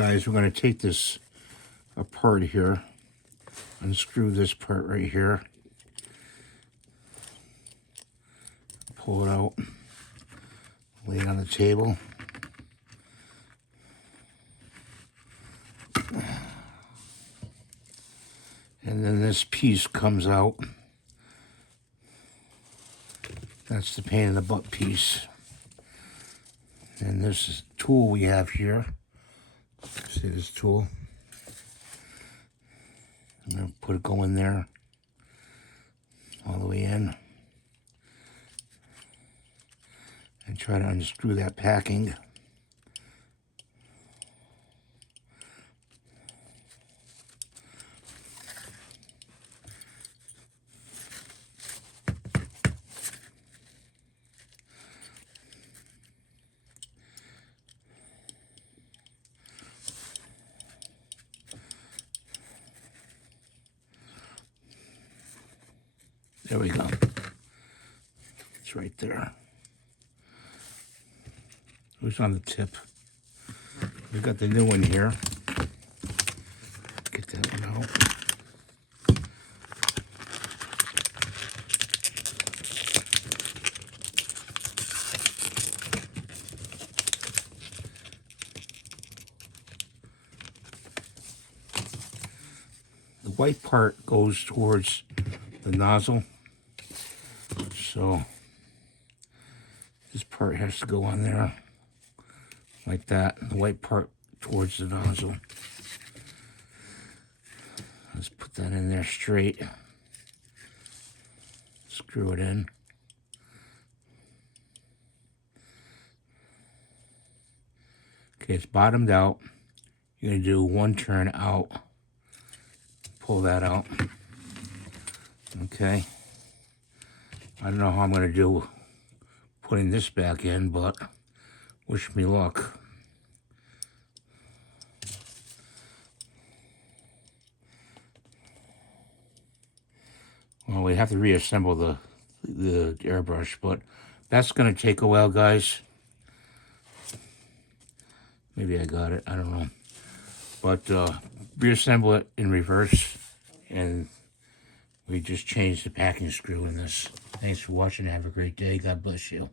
Guys, we're going to take this apart here, unscrew this part right here, pull it out, lay it on the table. And then this piece comes out. That's the pain in the butt piece. And this tool we have here. See this tool? I'm going to go in there all the way in and try to unscrew that packing. There we go. It's right there. Who's on the tip? We've got the new one here. Get that one out. The white part goes towards the nozzle. So this part has to go on there like that. The white part towards the nozzle. Let's put that in there straight. Screw it in. Okay, it's bottomed out. You're going to do one turn out. Pull that out. Okay. I don't know how I'm going to do putting this back in, but wish me luck. Well, we have to reassemble the airbrush, but that's going to take a while, guys. Maybe I got it. I don't know. But reassemble it in reverse, and we just changed the packing screw in this. Thanks for watching. Have a great day. God bless you.